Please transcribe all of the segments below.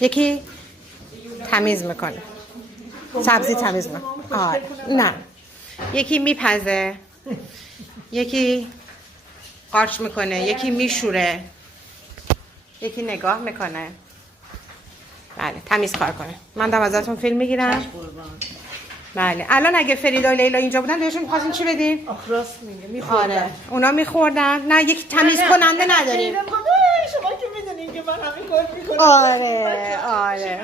یکی تمیز میکنه، سبزی تمیز میکنه. آره نه، یکی میپزه، یکی قارچ میکنه، یکی میشوره، یکی نگاه میکنه. بله تمیز کار کنه. من دارم ازتون فیلم میگیرم. بله الان اگه فریدا و لیلا اینجا بودن بهشون می‌خواستین چی بدیم؟ راست میگه میخوردن. آره اونا میخوردن. نه یک تمیز کننده نداریم. شما که میدونین که من همین کار میکنم. آره آره.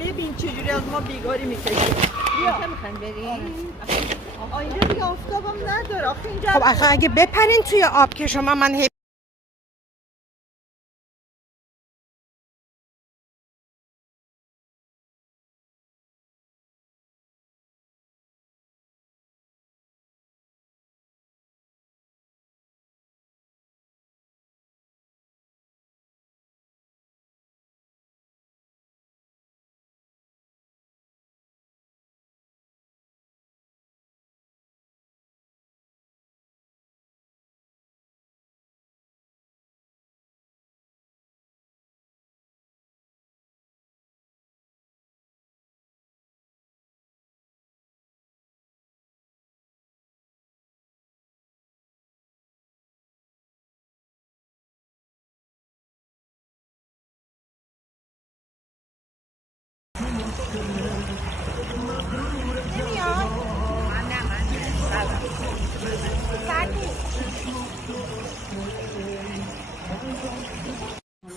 ببین چجوری از ما بیگاری میکشیم. بیا میخواین بریم؟ اینجا دیگه آفتابم نداره. آخه اینجا خب آخه اگه بپرین توی آب که شما من هی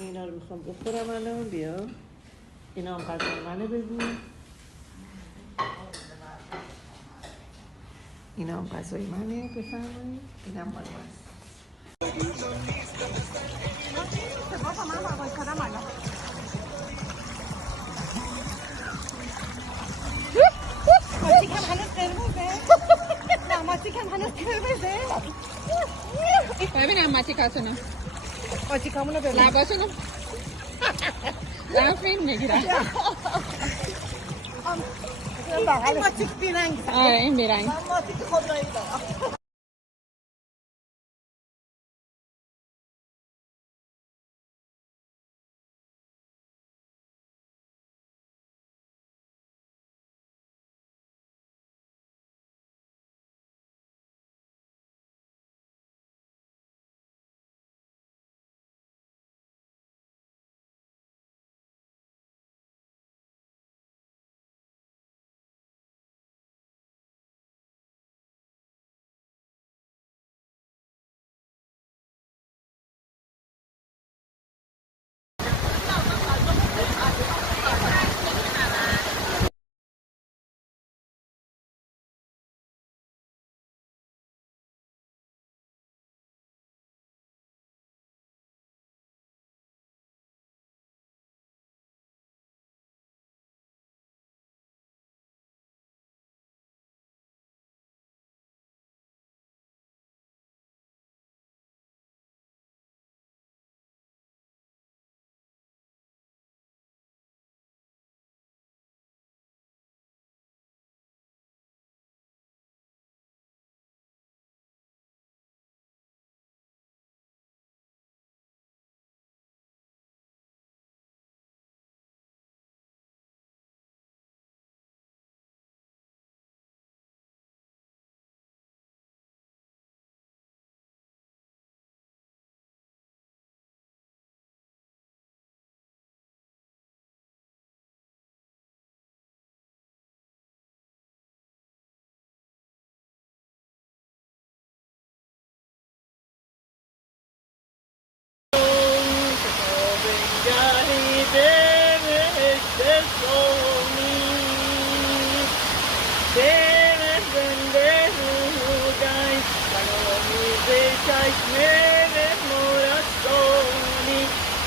اینا رو میخوام بخورم الان. بیا اینا هم غذای منه. بگو اینا هم غذای منه. بفرمایید. اینم مال من. ماتیکم هنوز قرمزه؟ نه ماتیکم هنوز قرمزه؟ ببینم ماتیکاتونو. ماتیکامونو ببین. لباتونو. دارم فیلم میگیرم. این ماتیک بیرنگ. آره این بیرنگ. من ماتیک خدایی دارم.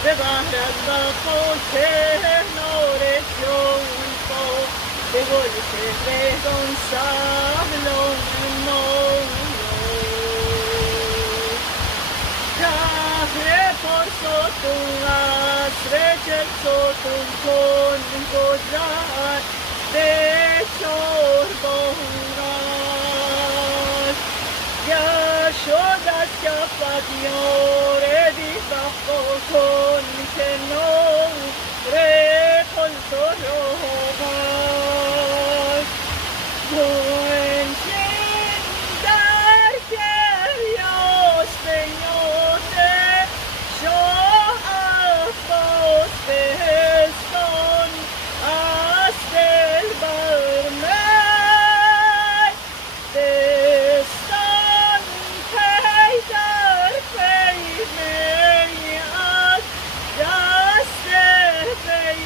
به بحر از وفات نارسون با به گل سفیدان سبلان ما شهر پرساتون عصر چلساتون کن گذر به چار باران یا شد از کفت یار دی بخوا کن که نور کل تو رو بست گنشین در گریاش بیاده شاه عباس بهستان از دل بر من دستان پی در پی می از دست پی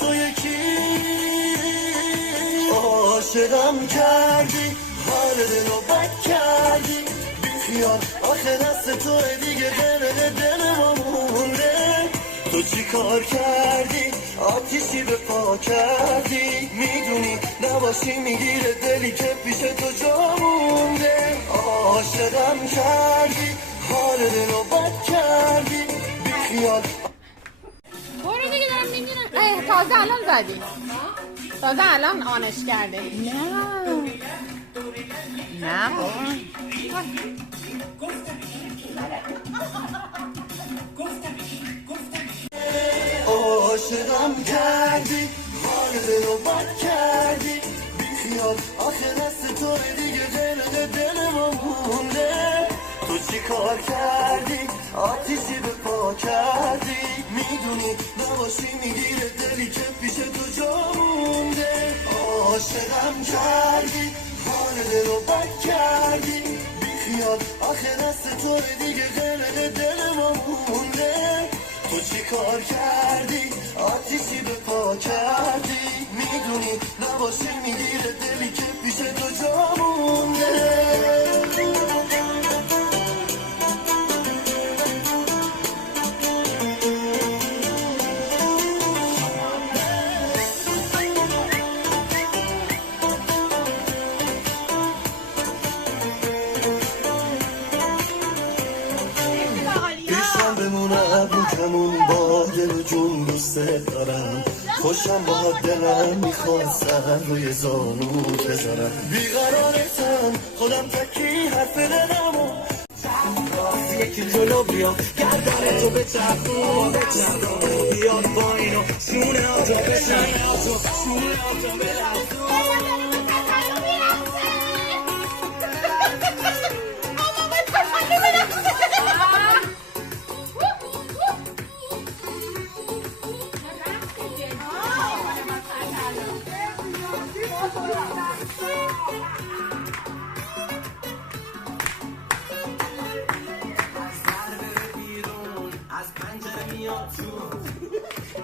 تو یکی عاشقم کردی حال دلو بد کردی بیخیال آخه دست تو دیگه دل ما مونده تو چی کار کردی آتیشی به پا کردی میدونی نباشی میگیره دلی که پیش تو جا مونده عاشقم کردی حال دلو بد کردی بیخیال برو دیگه دارم میبینم تازه الان زدی تازه الان آنش کرده نه عاشقم کردی حال دلو بد کردی بیخیال آخه دست تو دیگه دل ما مونده تو چی کار کردی آتیشی به پا کردی میدونی نباشی میگیره دلی که پیش تو جا مونده عاشقم کردی حال دلو بد کردی بیخیال آخه دست تو دیگه دل ما مونده تو چی کار کردی آتیشی به پا کردی میدونی نباشی میگیره دلی که پیش تو جا مونده پیشم بمونه ابرو کمون با دل و جون دوست دارم خوشم با دلم میخواستم روی زانو بذارم بیقرارتم خودم تکی حرف دلمو یکی جلو بیا گردن تو به چرخون بیاد با اینو شونه آجا بشن شونه آجا بلرزون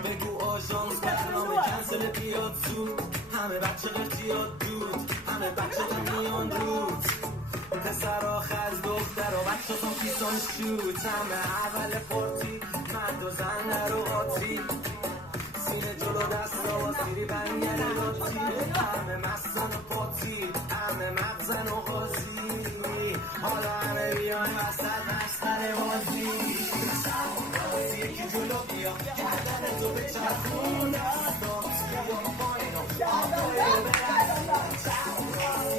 بگو آژانس برنامه کنسل بیاد زود همه بچه قرتیاد دود همه بچه میان دود پسر آخر دختر و بچه تون پیسان شود همه اول پارتی مرد و زن رو آتی سینه جلو دست و سیری بنگن راتی همه مستن و پاتی همه مغزن و غازی حالا همه بیان وسط مستن بازی یکی جلو بیا گردن تو به چرخون دستات بیا پایین و آقای رو برسون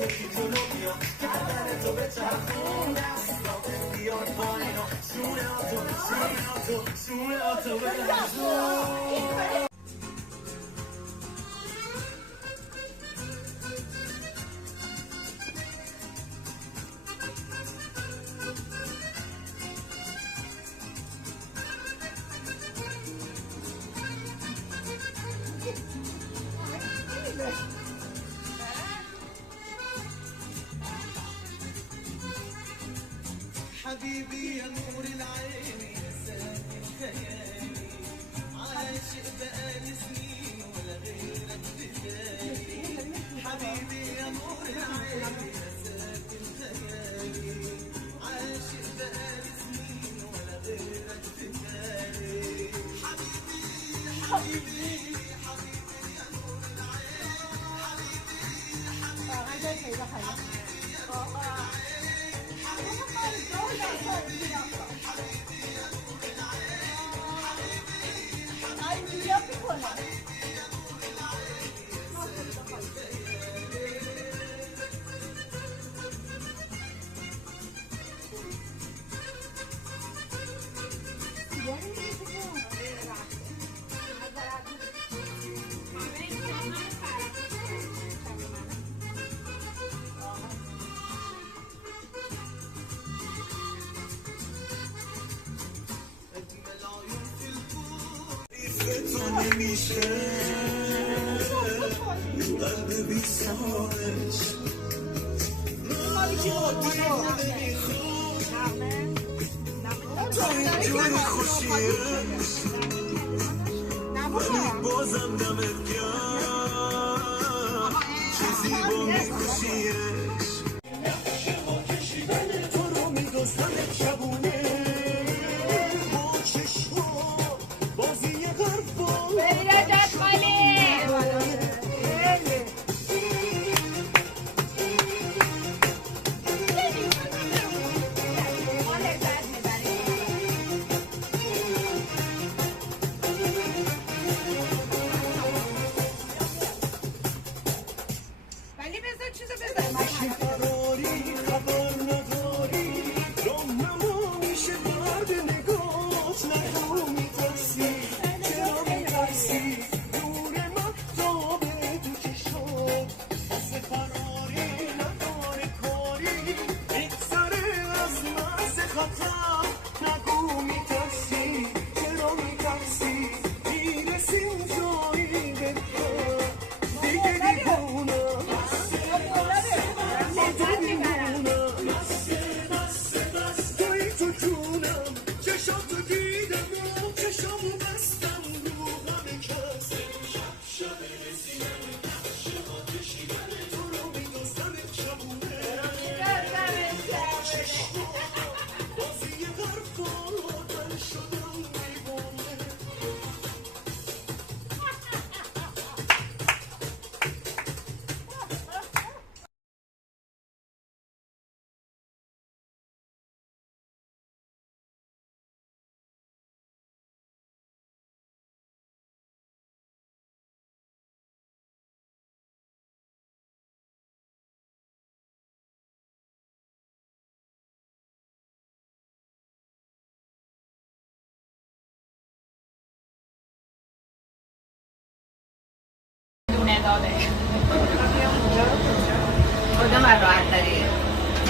یکی جلو بیا گردن تو به چرخون دستات بیاد پایین و شونه آتو برسون حبيبي يا نور العين يا ساكن خيالي عاشق بقالي سنين ولا غيرك بخيالي حبيبي يا نور العين يا ساكن خيالي عاشق بقالي سنين ولا غيرك بخيالي حبيبي حبيبي حبيبي يا نور العين حبيبي حبيبي نمیشه بازم دمت گرم چیزی با میکشیش تو رو میدوزم شبونه با چشما بازی غربا ولی بذار چیزو بذار فراری خبر نداری راهنما میشه مرد نگات نگو میترسی چرا میترسی نور مهتاب تو چشات واسه فراری نداره کاری بگذره از مرز خطر نگو میترسی چرا میترسی میرسیم جایی بهتر دیگه دیوونم توی تو جونم چشاتو دیدم و چشامو بستم رو همه کس شب رسیدن شما کشیدن تو رو میدوزم شبونه چشما بازی غرفا من شدم دیوونه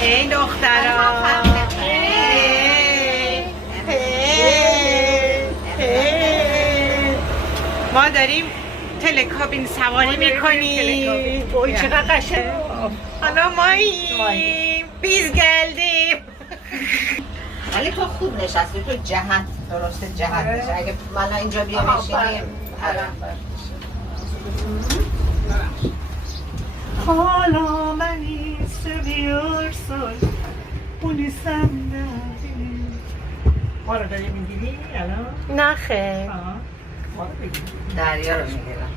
ای دخترا ما داریم تلکابین سواری میکنیم. اوی چقدر قشنگ. حالا ماییم بیز گلدیم. ولی تو خوب نشستی تو جهت درسته جهت بشه اگه من اینجا بیا نشینیم حالا منی seviyorsun polisem ما رو داری میگیری الان؟ نه خیر. ما رو بگیر دریا رو میگیرم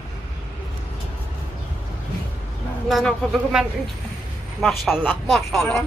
نه خب بگو من ماشاءالله ماشاءالله.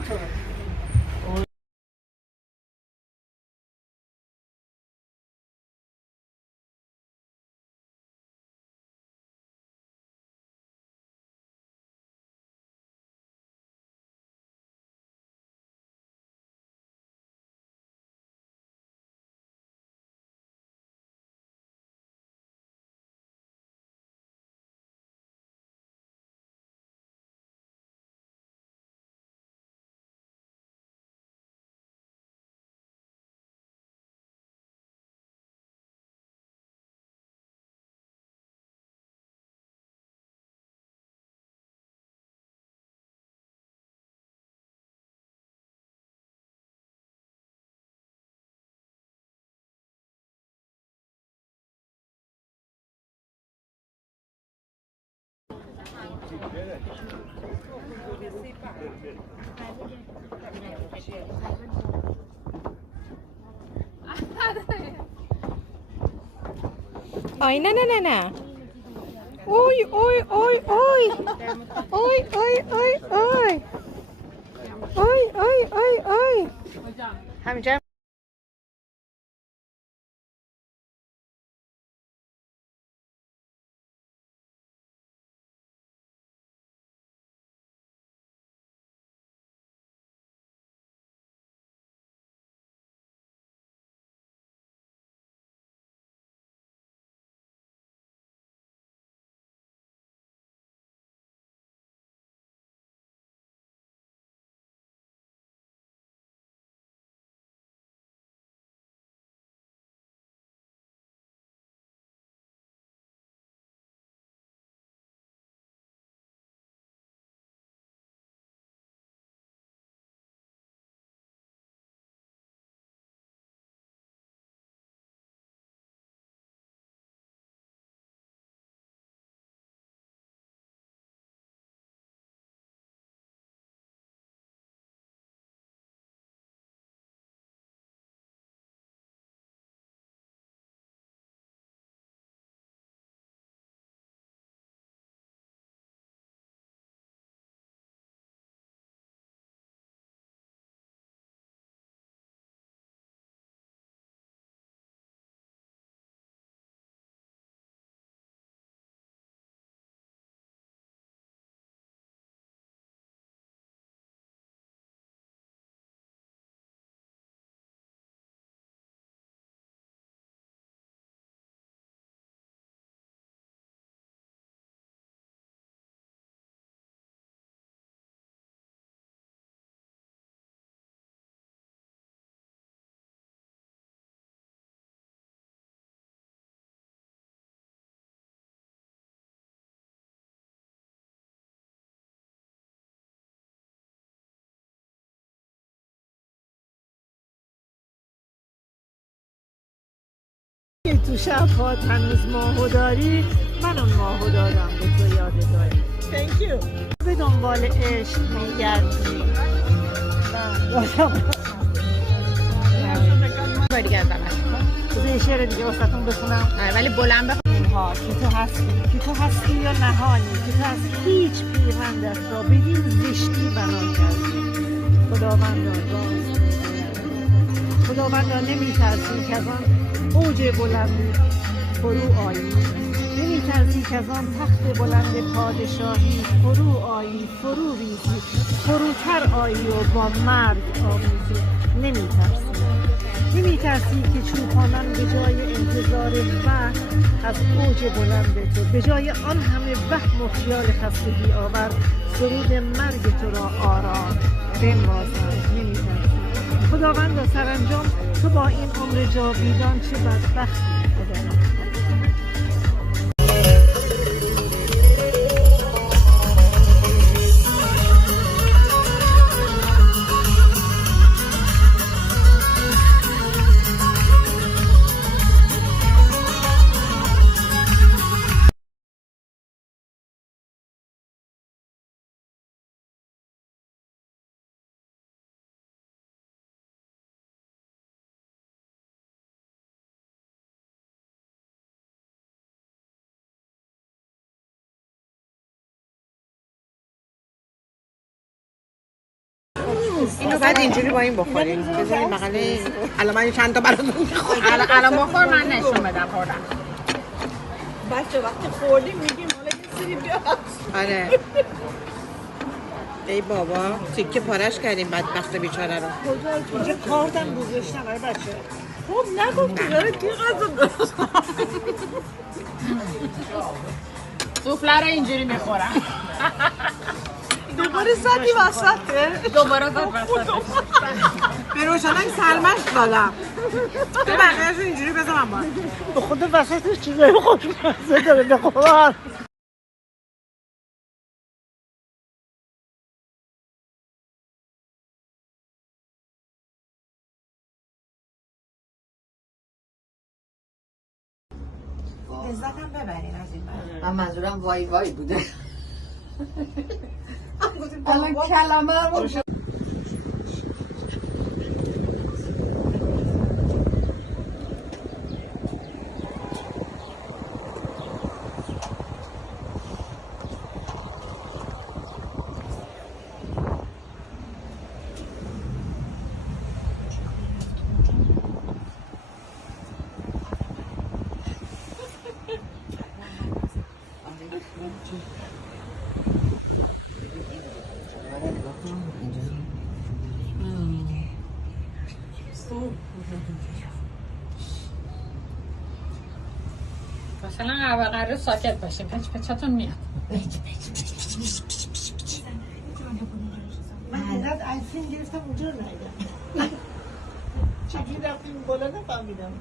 آی نه نه نه نه. اوی اوی اوی اوی اوی اوی اوی اوی اوی اوی اوی اوی همینجا میای تو شب‌ها هنوز ماهو داری، من اون ماهو دادم به تو یاد داری. Thank you. به دنبال عشق میگردی. بار دیگه از اول بذار یه شعر دیگه واسهتون بخونم. آره ولی بلند بخون. ها که تو هستی یا نهانی، که تو از هیچ پیوندت را بدین زشتی بنا کردی. خداوندا نمی‌ترسی که از آن اوج بلند فرو آیی، نمی‌ترسی که از آن تخت بلند پادشاهی فرو آیی، فرو ریزی، فروتر آیی و با مرگ آمیزی. نمی‌ترسی که چوپانان به جای انتظار وحی از اوج بلند تو، به جای آن همه وهم و خیال خستگی آور، سرود مرگ تو را آرام بنوازند. نمی‌ترسی خداوندا سرانجام تو با این عمر جاویدان چه بدبختی خدا. اینو بعد اینجوری با این بخوریم. بذاریم بغل الان من چند تا براتون می‌خورم. الان بخور من نشون بدم خوردم. بچه وقتی خوردیم میگیم حالا یه سری بیاد. آره. ای بابا تیکه پارش کردیم بدبخت بیچاره رو. اینجا کارتم گذاشتم آره بچه. خب نگفتی داره کی غذا سوفله رو اینجوری میخورم. دوباره زدی وسطه؟ دوباره زد وسطه. به روشنک سلمش دادم. تو بقیه‌شو اینجوری بذارم باید. به خود وسطش چیزای خوشمزه داره به قرآن. لذتم ببرین از این من منظورم وای وای بوده. الان کلمه مثلا اول قرار ساکت باشیم. پچتون میاد. من حضرت الفین گرفتم اونجا رو نگم. چجوری رفتیم بالا نفهمیدم.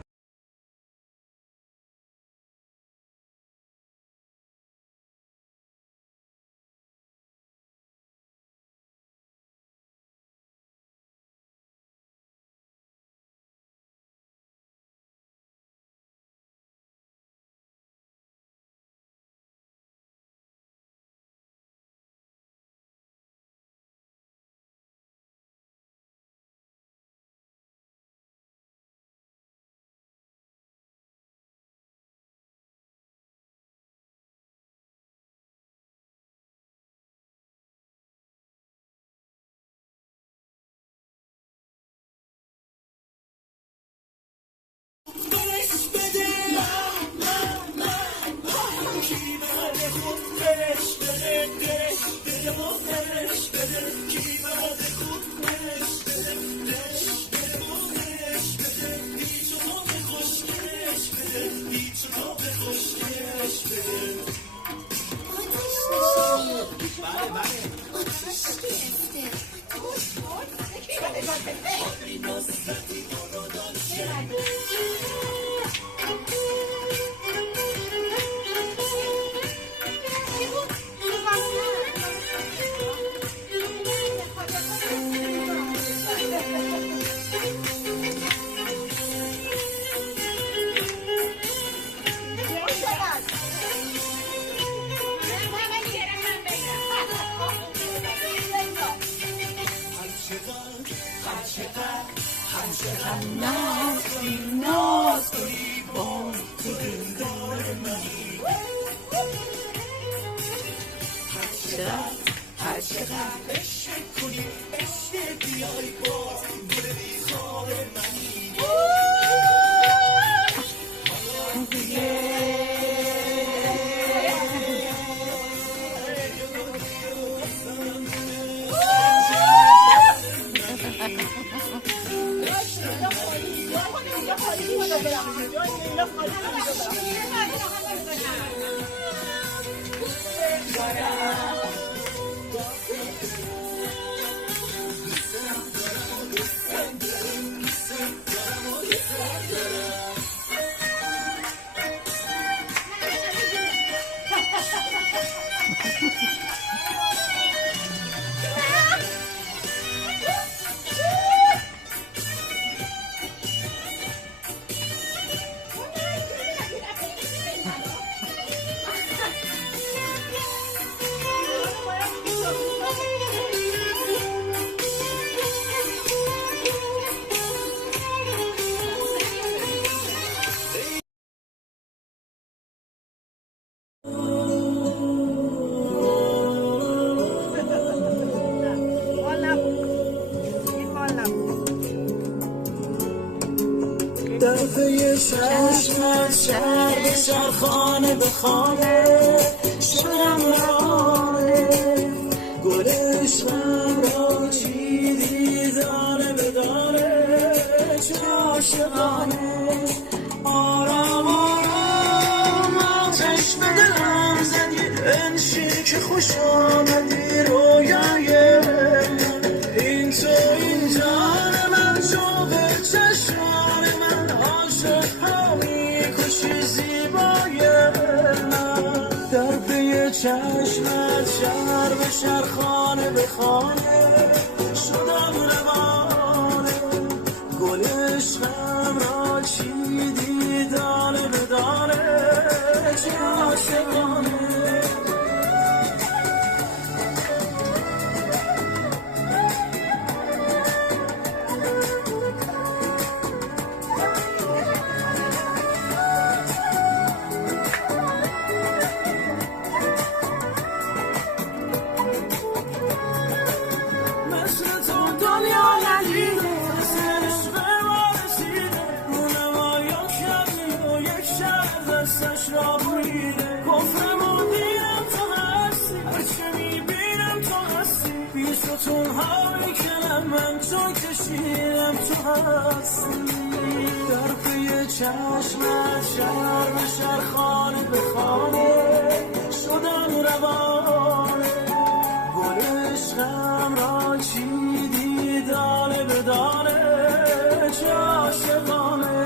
دفعه چشمت شهر به شهر خانه به خانه شدم روانه گل عشقم را چیدی دانه به دانه چه عاشقانه آرام آرام آتش به دلم زدی انشین که خوش آمدی رویای من این تو این جان من شوق چشمان من عاشق همی کشی زیبای من در پی چشمت شهر به شهر خانه به خانه شدم روانه گل عشقم را چیدی دانه به دانه چه عاشقانه هایی که من تو کشیدم تو هستی در پی چشمت شهر به شهر خانه به خانه شدم روانه گل عشقم را چیدی دانه به دانه چه عاشقانه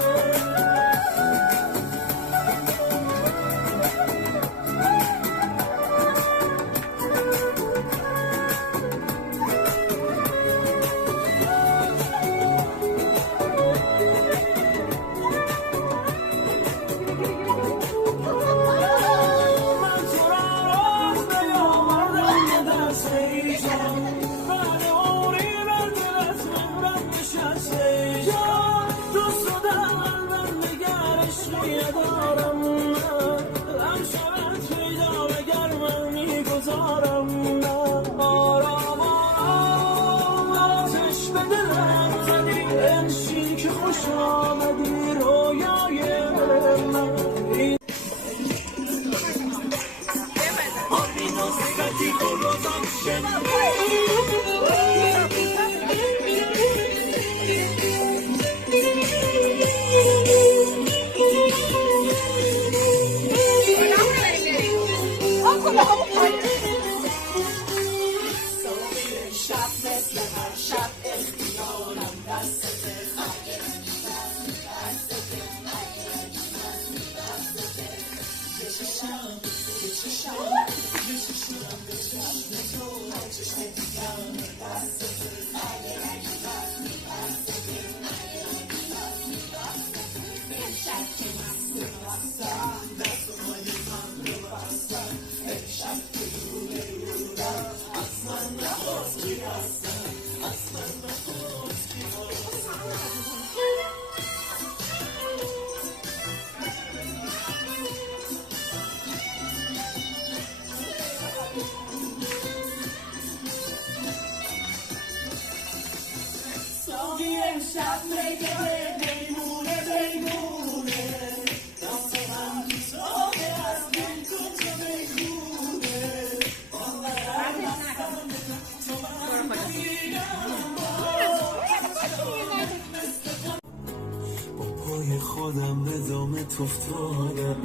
افتادم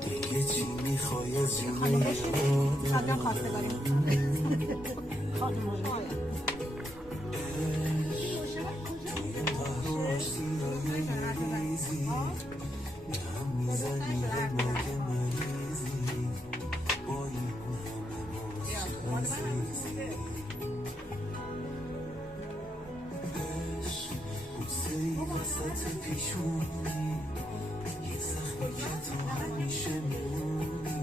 دیگه چی میخوای از جونه خانم خواستگاریم وسط پیشونی یه زخمی که تو همیشه موندی